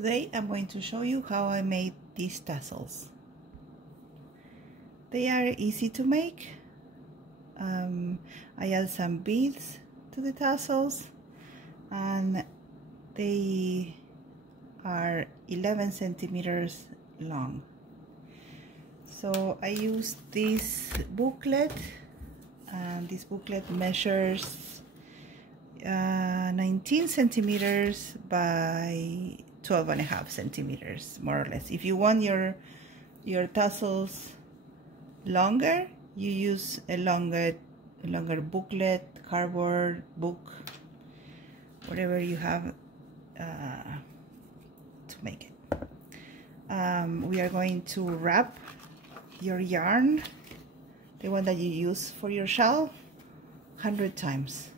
Today I'm going to show you how I made these tassels. They are easy to make. I add some beads to the tassels and they are 11 centimeters long. So I used this booklet, and this booklet measures 19 centimeters by 12.5 centimeters, more or less. If you want your tassels longer, you use a longer booklet, cardboard, book, whatever you have to make it. We are going to wrap your yarn, the one that you use for your shawl, 100 times,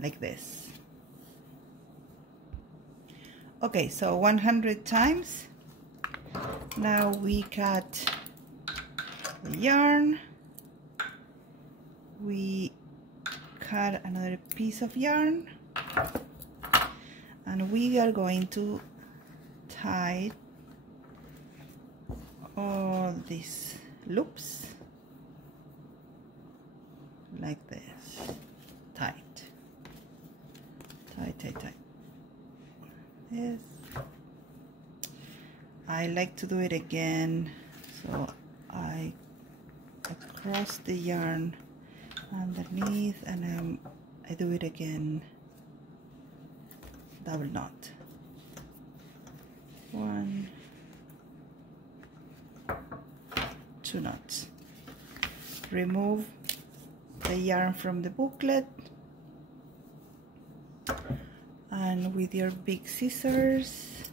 like this. Okay, so 100 times. Now we cut the yarn. We cut another piece of yarn, and we are going to tie all these loops like this, tight. This. I like to do it again, so I cross the yarn underneath and I do it again, double knot. 1, 2 knots. Remove the yarn from the booklet, and with your big scissors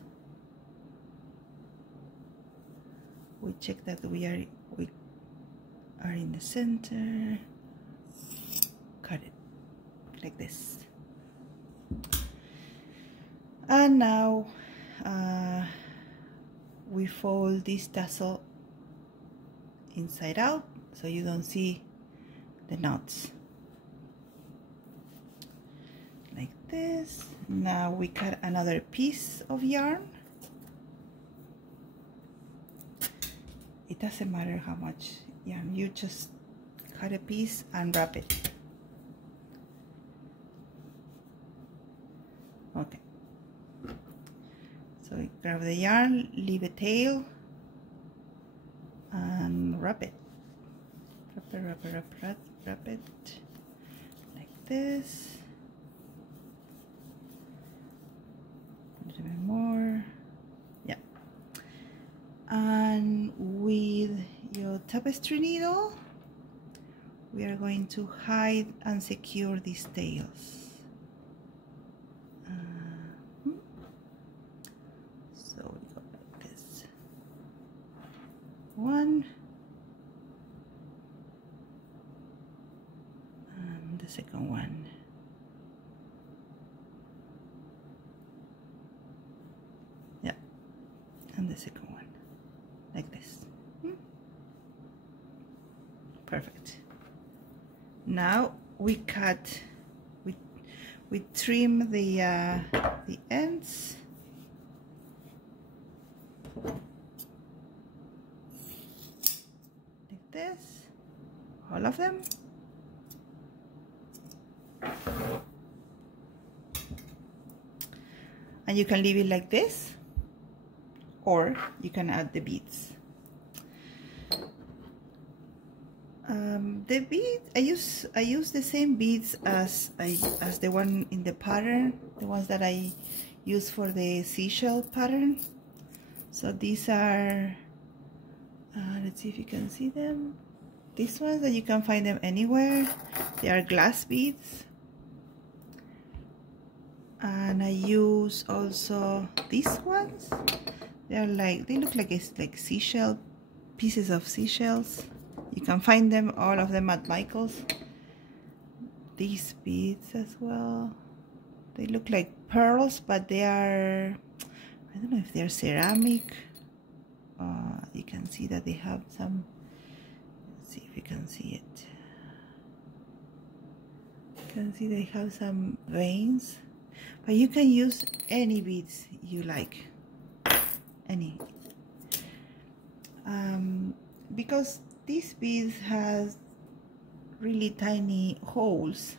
we check that we are in the center. Cut it like this, and now we fold this tassel inside out so you don't see the knots, like this. Now we cut another piece of yarn. It doesn't matter how much yarn, you just cut a piece and wrap it. Okay, so we grab the yarn, leave a tail, and wrap it. Wrap it like this. A little bit more, yeah. And with your tapestry needle, we are going to hide and secure these tails. So we go like this. 1. And the second one. Yeah. And the second one. Like this. Perfect. Now we cut, we trim the ends. Like this, all of them. And you can leave it like this, or you can add the beads. The beads, I use the same beads as the one in the pattern, the ones that I use for the seashell pattern. So these are, let's see if you can see them. These ones, that you can find them anywhere. They are glass beads. And I use also these ones. They look like it's like seashell, pieces of seashells. You can find them, all of them, at Michael's. These beads as well. They look like pearls, but they are, I don't know if they're ceramic. You can see that they have some, let's see if you can see it. You can see they have some veins, but you can use any beads you like. any. Because this bead has really tiny holes,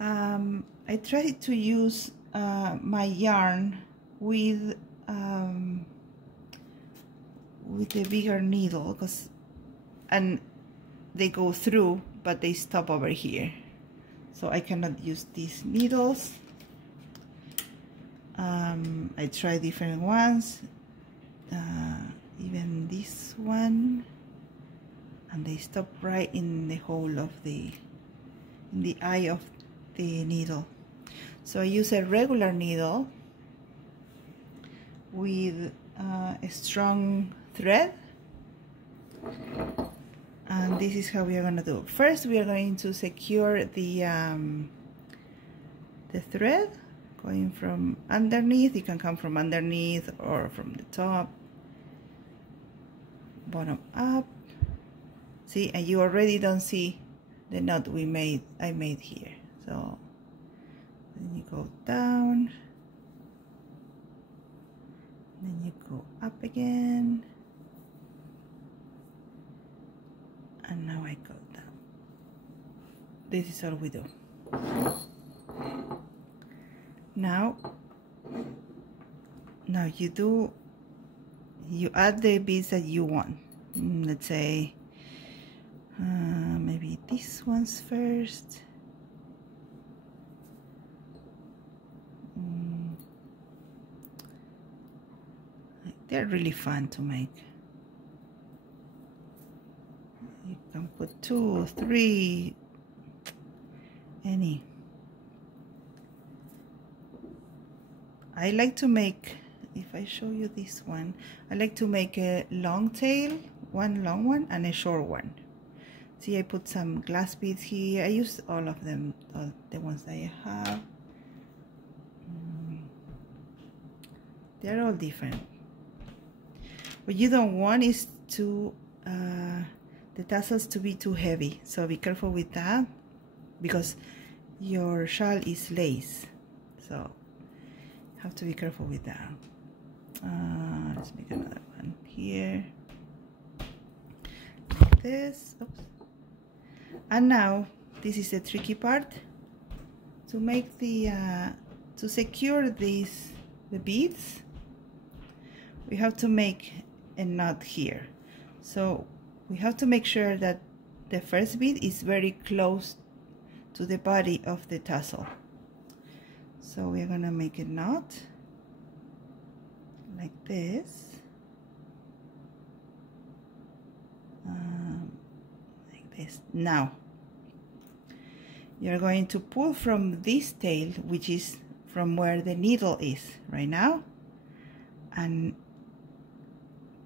I tried to use my yarn with a bigger needle, and they go through, but they stop over here, so I cannot use these needles. I tried different ones, even this one, and they stop right in the hole of in the eye of the needle. So I use a regular needle with a strong thread, and this is how we are going to do. First, we are going to secure the thread going from underneath. You can come from underneath or from the top, bottom up. See, and you already don't see the knot I made here. So then you go down, then you go up again, and now I go down. This is all we do. Now you add the beads that you want. Let's say maybe these ones first. They're really fun to make. You can put 2, 3, any. I like to make, if I show you this one, I like to make a long tail, one long one and a short one. See, I put some glass beads here. I use all of them, all the ones that I have. They're all different. What you don't want is the tassels to be too heavy, so be careful with that, because your shawl is lace, so have to be careful with that. Let's make another one here, like this. Oops. And now this is the tricky part. To make the to secure the beads, we have to make a knot here. So we have to make sure that the first bead is very close to the body of the tassel. So we're gonna make a knot like this, like this. Now you're going to pull from this tail, which is from where the needle is right now, and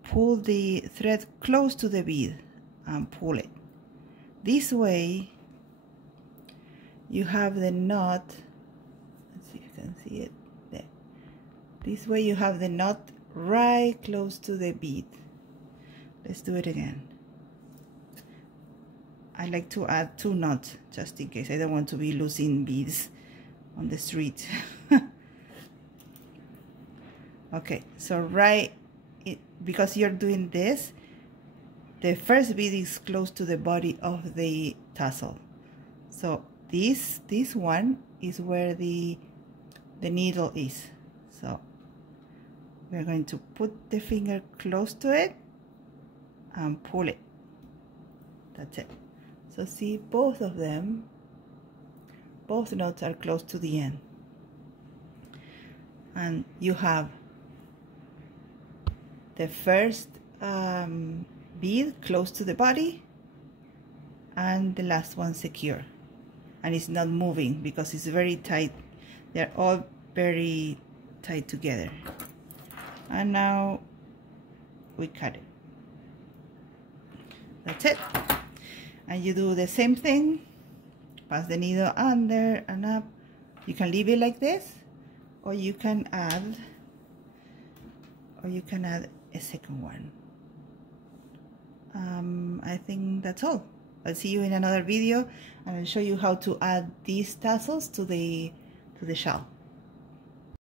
pull the thread close to the bead and pull it. This way you have the knot. Let's see if you can see it there. This way you have the knot right close to the bead. Let's do it again. I like to add 2 knots just in case. I don't want to be losing beads on the street. Okay, so because you're doing this, the first bead is close to the body of the tassel. So this one is where the needle is. So we're going to put the finger close to it and pull it. That's it. So see, both of them, both knots are close to the end. And you have the first bead close to the body and the last one secure, and it's not moving because it's very tight. They're all very tight together. And now we cut it. That's it. And you do the same thing, pass the needle under and up. You can leave it like this, or you can add a second one. I think that's all. I'll see you in another video, and I'll show you how to add these tassels to the shawl.